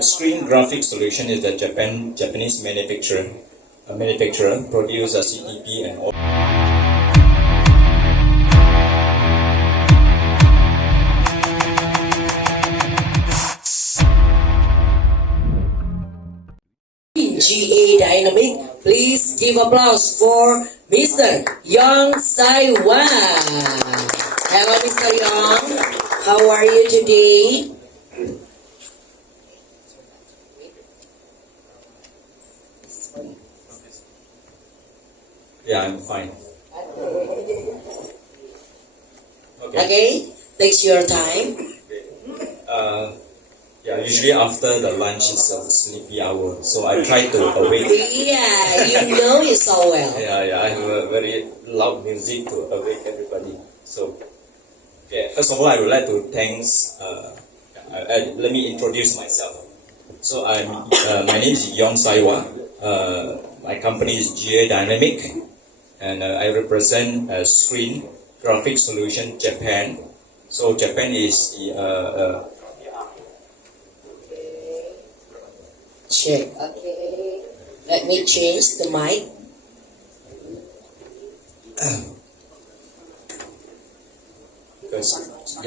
Screen graphic solution is a Japanese manufacturer produce a CTP and all. GA Dynamic, please give applause for Mr. Young Saiwa. Hello, Mr. Young. How are you today? Yeah, I'm fine. Okay, takes your time. Yeah, usually after the lunch is a sleepy hour, so I try to awake. Yeah, you know you so well. Yeah, I have a very loud music to awake everybody. So, okay, first of all, I would like to let me introduce myself. So my name is Yong Saiwa. My company is GA Dynamic, and I represent Screen Graphic Solution Japan. So Japan is the Check. Okay. Let me change the mic.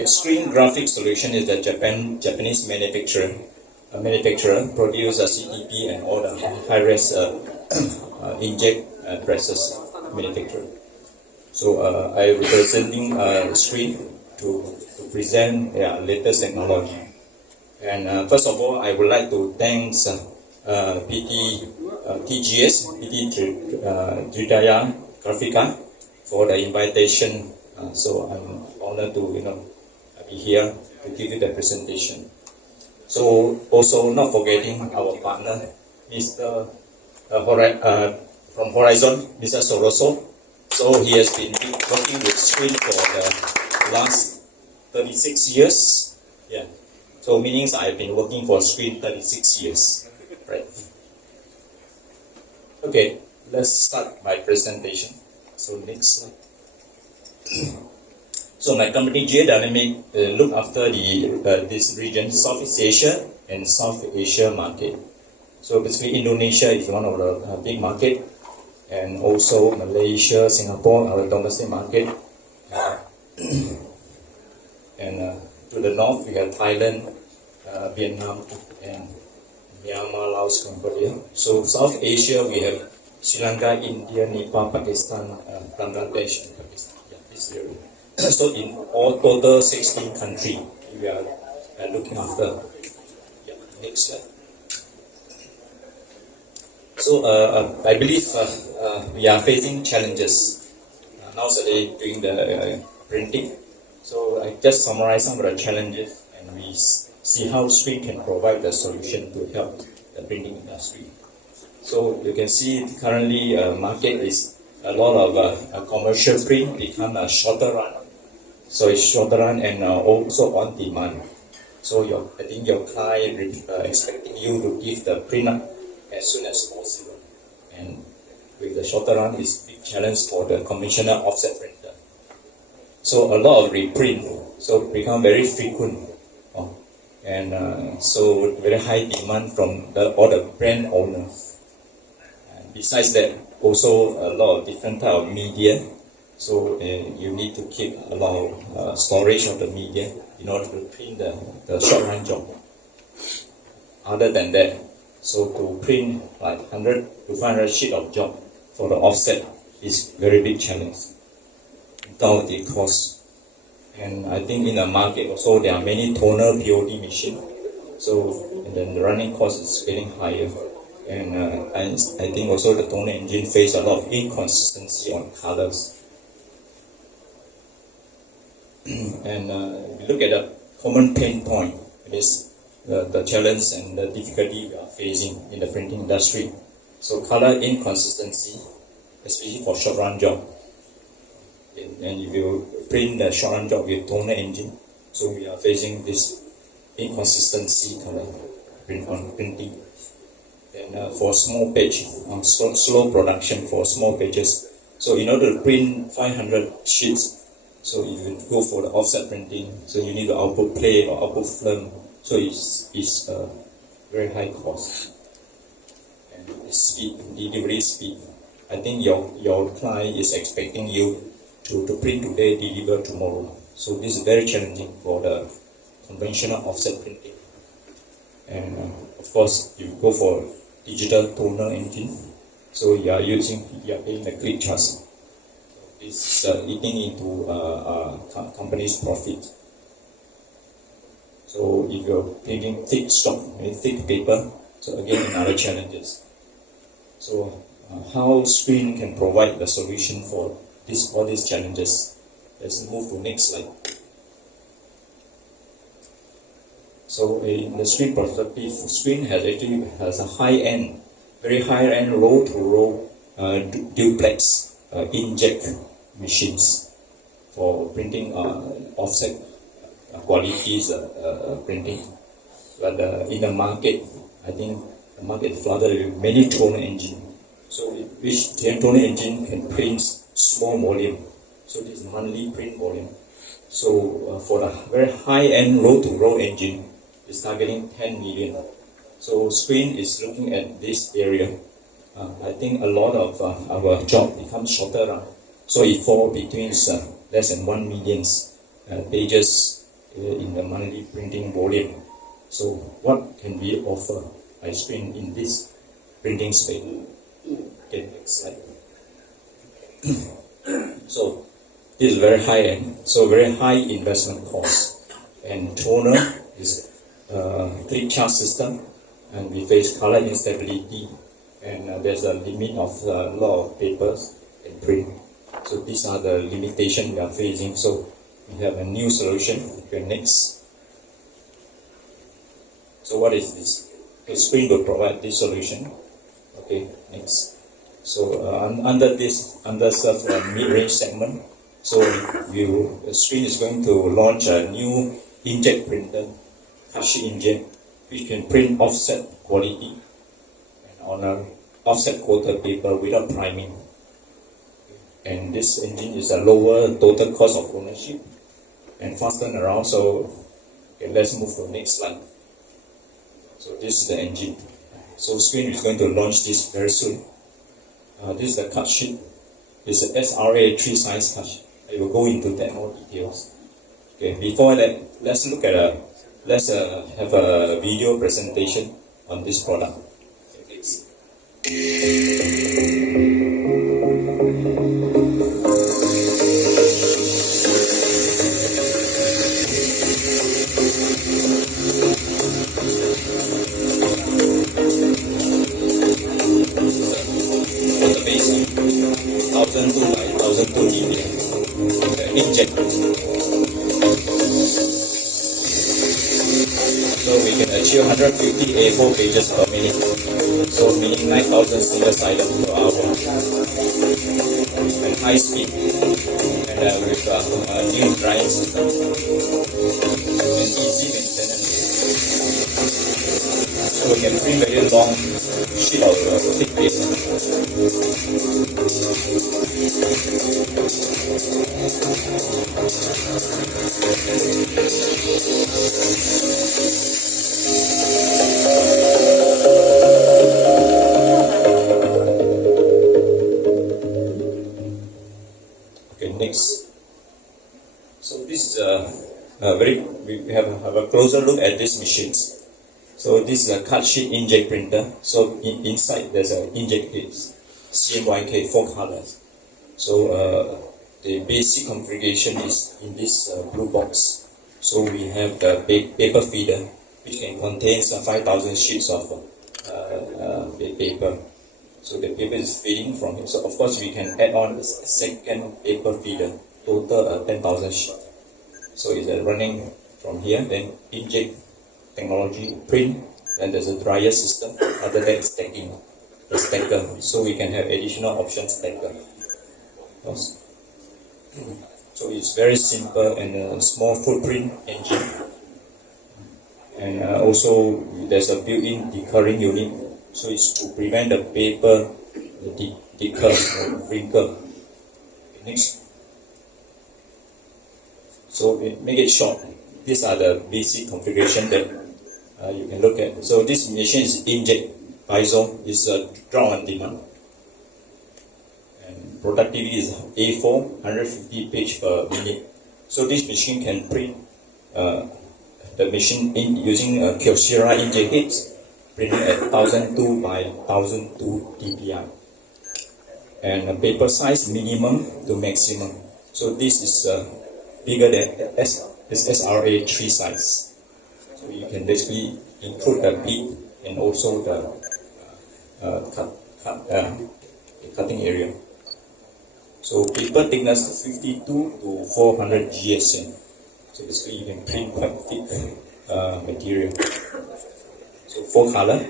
Screen graphic solution is a Japanese manufacturer produce a CTP and all the high-res inkjet presses manufacturer. So I representing Screen to present latest technology. And first of all, I would like to thank TGS, Tridaya Grafika for the invitation. So I'm honored to be here to give you the presentation. So also not forgetting our partner, Mr. From Horizon, Mr. Solusi. So he has been working with Screen for the last 36 years. Yeah. So meaning I've been working for Screen 36 years, right? Okay, let's start my presentation. So next slide. So my company GA Dynamic look after this region, Southeast Asia and South Asia market. So basically Indonesia is one of the big market, and also Malaysia, Singapore, our domestic market, and to the north, we have Thailand, Vietnam, and Myanmar, Laos, Cambodia. So South Asia, we have Sri Lanka, India, Nepal, Pakistan, Bangladesh, and Pakistan. Yeah, this area. So in all total 16 countries, we are looking after. Yeah, next slide. So I believe we are facing challenges nowadays doing the printing. So I just summarize some of the challenges, and we see how Screen can provide the solution to help the printing industry. So you can see currently market is a lot of commercial print become a shorter run. So it's shorter run and also on demand. So I think your client expecting you to give the print as soon as possible. And with the shorter run, it's a big challenge for the conventional offset printer. So a lot of reprint, so become very frequent, and so very high demand from all the brand owners. And besides that, also a lot of different type of media. So you need to keep a lot of storage of the media in order to print the short run job. Other than that, so to print like 100 to 500 sheet of job for the offset is very big challenge. Without the cost. And I think in the market also there are many toner POD machine. So and then the running cost is getting higher. And I think also the toner engine face a lot of inconsistency on colors. And we look at the common pain point, it is the challenge and the difficulty we are facing in the printing industry. So color inconsistency, especially for short run job. And if you print the short run job with toner engine, so we are facing this inconsistency color printing. And for small page, slow production for small pages. So in order to print 500 sheets, so if you go for the offset printing, so you need the output plate or output film. So it's very high cost. And the speed, delivery speed. I think your client is expecting you to print today, deliver tomorrow. So this is very challenging for the conventional offset printing. And of course, you go for digital toner engine. So you are paying the click charge. This is eating into company's profit. So if you're printing thick stock, thick paper, so again another challenges. So how screen can provide the solution for all these challenges? Let's move to next slide. So in the screen perspective, screen has a high-end, very high-end row-to-row duplex inkjet machines for printing offset qualities printing. But in the market, I think the market is flooded with many toner engine. So which toner engine can print small volume. So this is monthly print volume. So for the very high-end row-to-row engine, it's targeting 10 million. So screen is looking at this area. I think a lot of our job becomes shorter run. So it falls between less than 1 million pages in the monthly printing volume. So what can we offer by screen in this printing space? Okay, next slide. So this is very high end, so very high investment cost. And toner is click charge system, and we face color instability, and there's a limit of a lot of papers in print. So these are the limitations we are facing. So we have a new solution. Okay, next. So what is this? The screen will provide this solution. Okay, next. So under mid-range segment, so the screen is going to launch a new inkjet printer, Kashi inkjet, which can print offset quality and on a offset quarter paper without priming. And this engine is a lower total cost of ownership and faster around. So okay, let's move to the next slide. So this is the engine. So screen is going to launch this very soon. This is the cut sheet. It's a SRA 3 size cut sheet. I will go into that more details. Okay, before that, let's have a video presentation on this product. Please. The basic 1002 by 1002 dBm inkjet. So we can achieve 150 A4 pages per minute. So meaning 9,000 single-sided per hour. And high speed. And with a new drying system. And easy maintenance. So we can print very long sheet of thick paper. Okay, next. So this is we have a closer look at these machines. So this is a cut sheet inkjet printer. So inside there's an inkjet case, CMYK 4 colors. So the basic configuration is in this blue box. So we have the paper feeder, which can contain 5,000 sheets of paper. So the paper is feeding from it. So of course we can add on a second paper feeder, total 10,000 sheets. So it's running from here, then inkjet technology, print, then there's a dryer system, other than stacking, the stacker. So we can have additional options stacker. So it's very simple and a small footprint engine. And also there's a built-in decuring unit. So it's to prevent the paper decur or wrinkle. Next. So make it short. These are the basic configuration that you can look at. So this machine is inkjet ISO, is draw on demand. And productivity is A4, 150 page per minute. So this machine can print the machine using Kyocera inkjet heads, printing at 1002 by 1002 dpi. And paper size minimum to maximum. So this is bigger than SRA 3 size. So you can basically include the bit and also the cutting area. So paper thickness 52 to 400 GSM. So basically you can print quite thick material. So 4 color,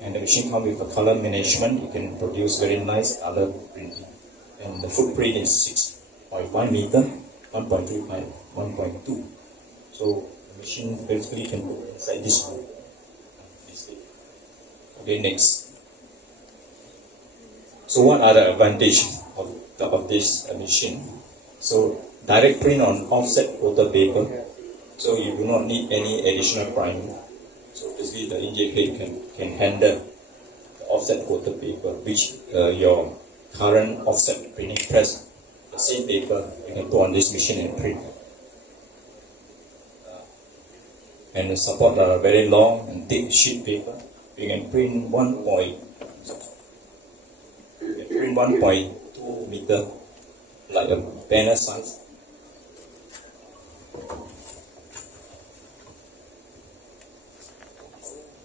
and the machine comes with a color management. You can produce very nice color printing. And the footprint is 6.5 meter, 1.2 by 1.2. So the machine basically can put inside this one. Okay, next. So what are the advantages of this machine? So direct print on offset quarter paper. So you do not need any additional priming. So basically the inkjet head can handle the offset quarter paper, which your current offset printing press, the same paper you can put on this machine and print. And support a very long and thick sheet paper. You can print 1.2 meter, like a banner size.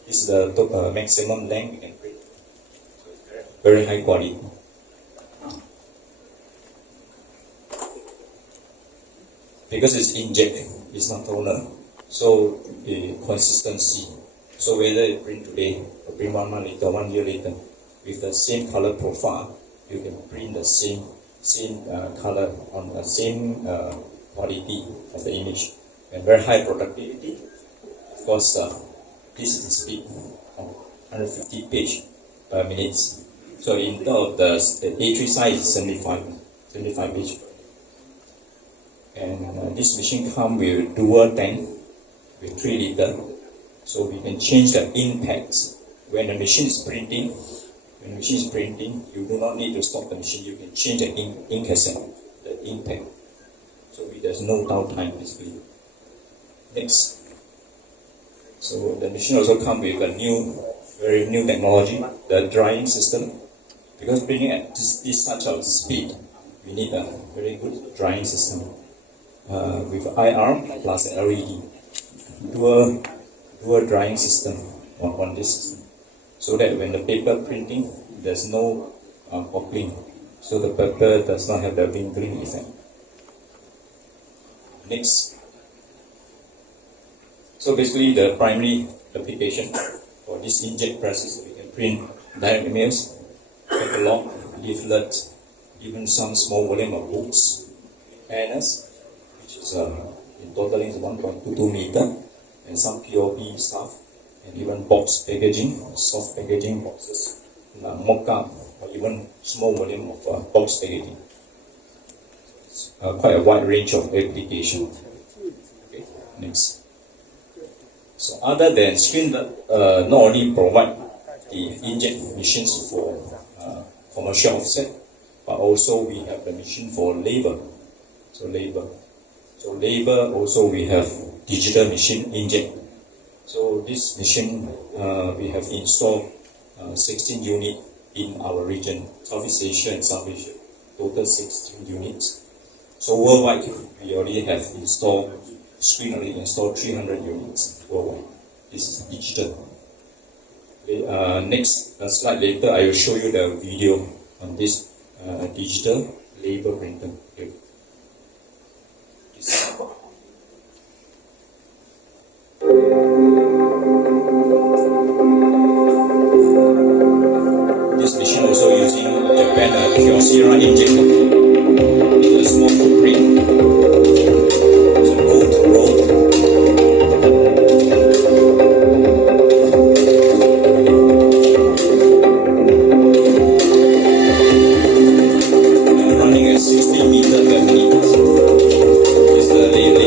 This is the maximum length you can print. Very high quality. Because it's inkjet, it's not toner, so the consistency. So whether you print today or print 1 month later, 1 year later, with the same color profile, you can print the same color on the same quality of the image, and very high productivity. Of course, this is the speed of 150 page per minute. So in terms of the A3 size is 75 page. And this machine comes with dual tank with 3 liter. So we can change the ink pads. When the machine is printing, you do not need to stop the machine. You can change the ink cassette, the ink pad. So there's no downtime basically. Next. So the machine also comes with a very new technology, the drying system. Because printing at this such of speed, we need a very good drying system with IR plus LED. Dual drying system on this system, so that when the paper printing, there's no popping, so the paper does not have the wrinkling effect. Next. So basically the primary application for this inkjet presses, we can print direct mails, catalog, leaflet, even some small volume of books, banners, which is in total is 1.22 meter, and some POP stuff, and even box packaging, soft packaging boxes, mock-up, or even small volume of box packaging. Quite a wide range of application. Okay, next. So other than screen, not only provide the inkjet machines for commercial offset, but also we have the machine for labor. So labor also we have digital machine inkjet. So this machine we have installed 16 units in our region, Southeast Asia and South Asia, total 16 units. So worldwide we already have installed 300 units worldwide. This is digital. Okay, next slide later I will show you the video on this digital labor printer. Okay. This machine also using Japan Kyocera injector. It's a small footprint. So roll to roll. Running at 60 meters per minute. It's the labor.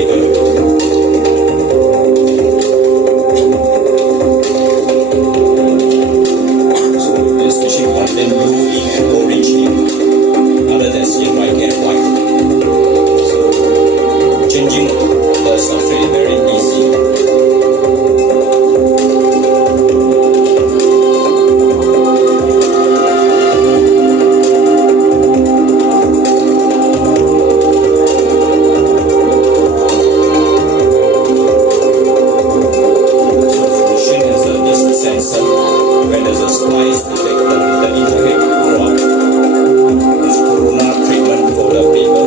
device to take the inkjet grow up. This corona treatment for the paper.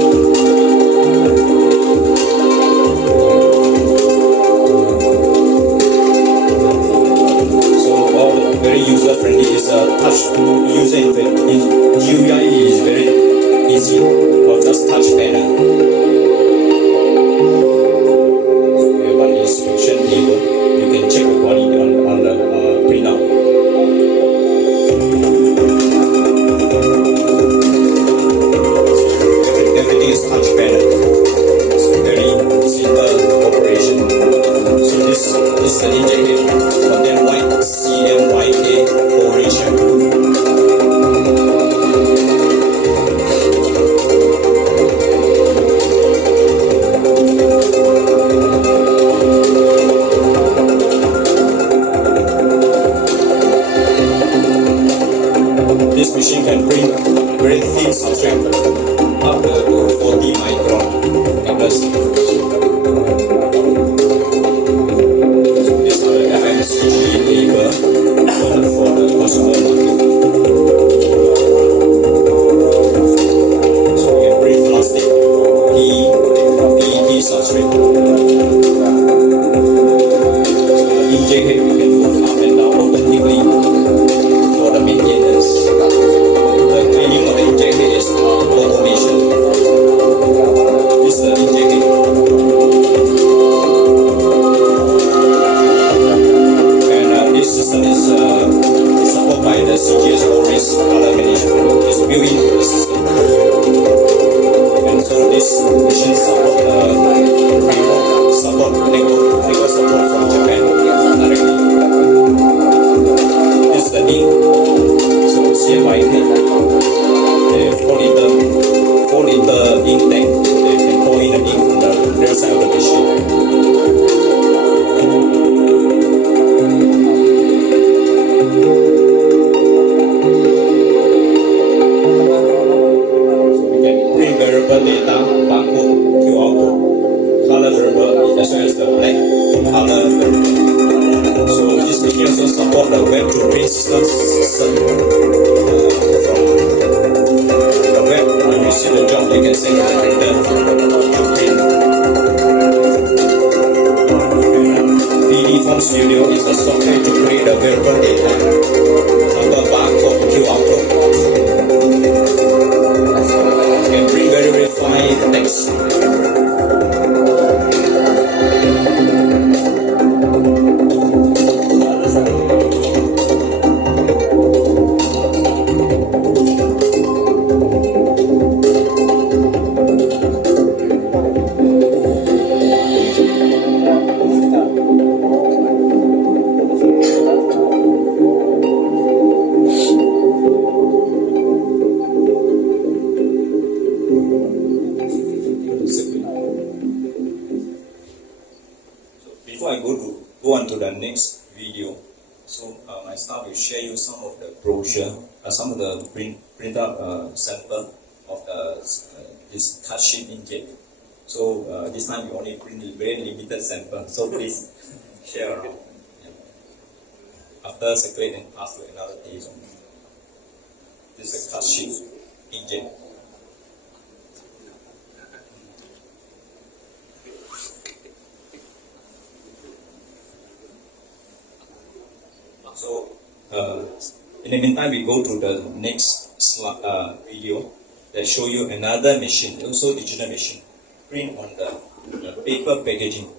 So all very user friendly is a touch user interface. GUI is very easy or just touch panel. We have one inspection table. You can check the quality on the printout. Everything is touch panel. It's a very simple operation. So this is the injected, but then white CMYK operation. This machine can print very thin substrate up to 40 micron thickness. So these are the FMCG paper for the consumer market. So we can print plastic, PET substrate. So the inkjet head we can move up and down automatically for the maintenance. The cleaning of the inkjet head is automation. This is the inkjet head. And this system is supported by the TGS always color management. It's built into the system. And so this machine support remote support, network support from Japan directly. This is the ink. So CMYK, they have 4 liter ink tank. They can pour in the ink from the real side of the machine. So we can print variable data, barcode, QR code, color variable, as well as the black color variable. So this machine also support the web to print systems from the web. When you see the job, you can send the printer to print. PD Form Studio is a software to create the variable data, number, barcode, QR code. You can print very fine text. Before I go on to the next video, so my staff will share you some of the brochure, some of the print out sample of this cut sheet inkjet. So this time we only print very limited sample. So please share around. Yeah. After circulate and pass to another table. This is a cut sheet inkjet. So, in the meantime, we go to the next video that show you another machine, also digital machine, print on the paper packaging.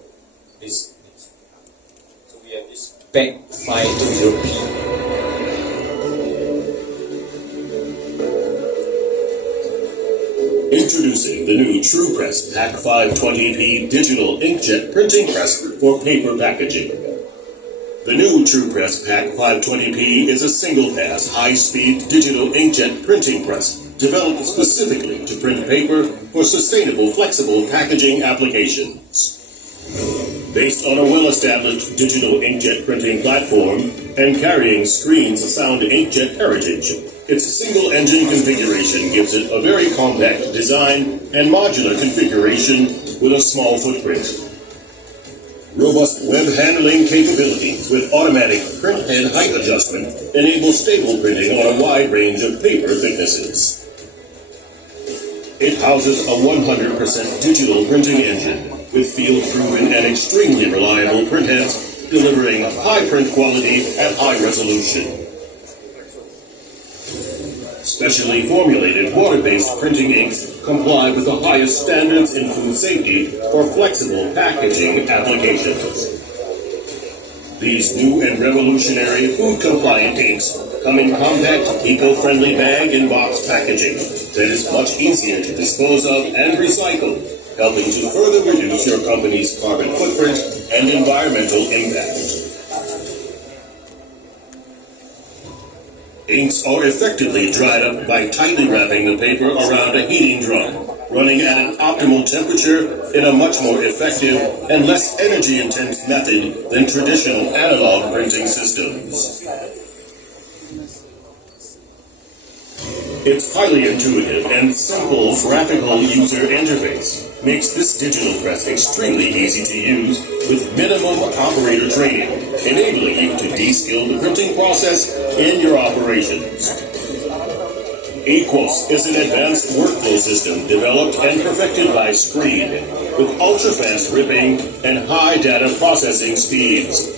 This. So we have this PAC 520P. Introducing the new TruePress PAC 520P digital inkjet printing press for paper packaging. The new TruePress PAC 520P is a single-pass, high-speed digital inkjet printing press developed specifically to print paper for sustainable, flexible packaging applications. Based on a well-established digital inkjet printing platform and carrying screens sound inkjet heritage, its single-engine configuration gives it a very compact design and modular configuration with a small footprint. Robust web handling capabilities with automatic print and height adjustment enable stable printing on a wide range of paper thicknesses. It houses a 100% digital printing engine with field-proven and extremely reliable printheads, delivering high print quality at high resolution. Specially formulated water-based printing inks comply with the highest standards in food safety for flexible packaging applications. These new and revolutionary food-compliant inks come in compact, eco-friendly bag and box packaging that is much easier to dispose of and recycle, helping to further reduce your company's carbon footprint and environmental impact. Inks are effectively dried up by tightly wrapping the paper around a heating drum, running at an optimal temperature in a much more effective and less energy-intense method than traditional analog printing systems. Its highly intuitive and simple graphical user interface makes this digital press extremely easy to use with minimum operator training, enabling you to de-skill the printing process in your operations. Equos is an advanced workflow system developed and perfected by Screen with ultra-fast ripping and high data processing speeds.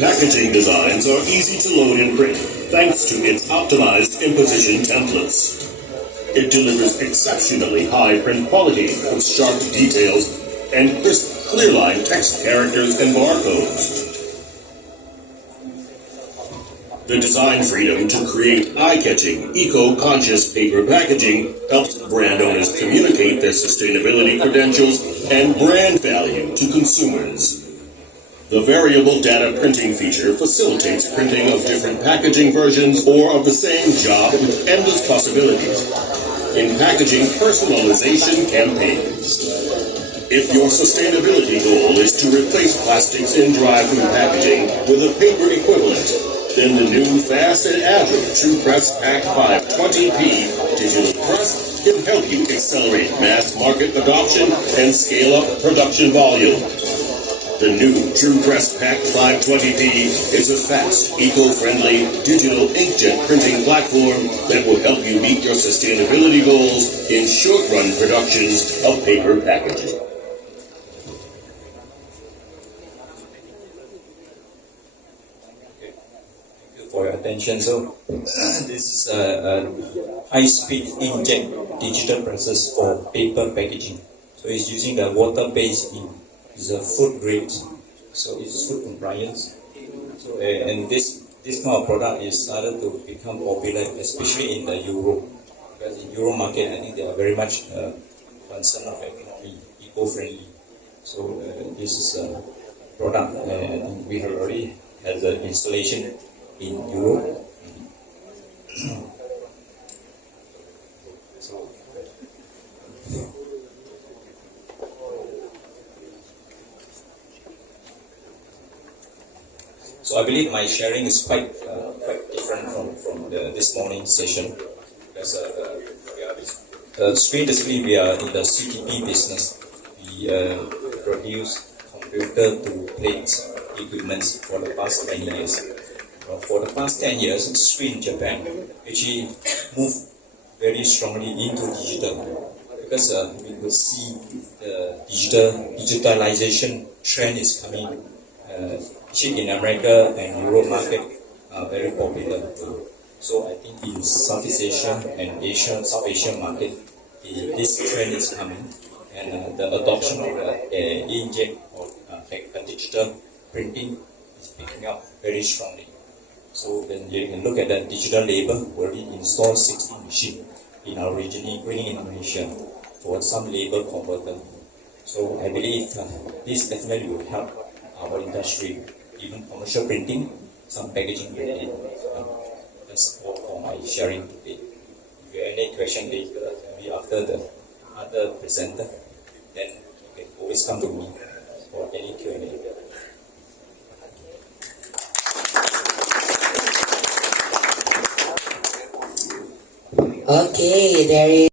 Packaging designs are easy to load and print thanks to its optimized imposition templates. It delivers exceptionally high print quality with sharp details and crisp, clear-line text characters and barcodes. The design freedom to create eye-catching, eco-conscious paper packaging helps brand owners communicate their sustainability credentials and brand value to consumers. The variable data printing feature facilitates printing of different packaging versions or of the same job with endless possibilities in packaging personalization campaigns. If your sustainability goal is to replace plastics in dry food packaging with a paper equivalent, then the new fast and agile TruePress Pack 520p digital press can help you accelerate mass market adoption and scale up production volume. The new TruePress Pack 520p is a fast, eco-friendly digital inkjet printing platform that will help you meet your sustainability goals in short-run productions of paper packaging. For your attention. So this is a high-speed inkjet digital process for paper packaging. So it's using the water-based ink. It's a food grade, so it's food compliance. So and this kind of product is started to become popular, especially in the Euro. Because in Euro market, I think they are very much concerned of economy, eco-friendly. So this is a product, and we have already had the installation in Europe. So I believe my sharing is quite different from this morning's session. Because basically we are in the CTP business. We produce computer to plate equipments for the past 10 years. For the past 10 years, Dari Jepang actually moved very strongly into digital because we could see the digitalization trend is coming. Actually, in America and Europe market are very popular. So I think in Southeast Asia and South Asian market, this trend is coming, and the adoption of the inkjet or digital printing is picking up very strongly. So then you can look at the digital label. We already installed 60 machines in our region, including Indonesia, for some label converter. So I believe this definitely will help our industry, even commercial printing, some packaging related. That's all for my sharing today. If you have any question later, maybe after the other presenter, then you can always come to me for any Q&A. Okay, there is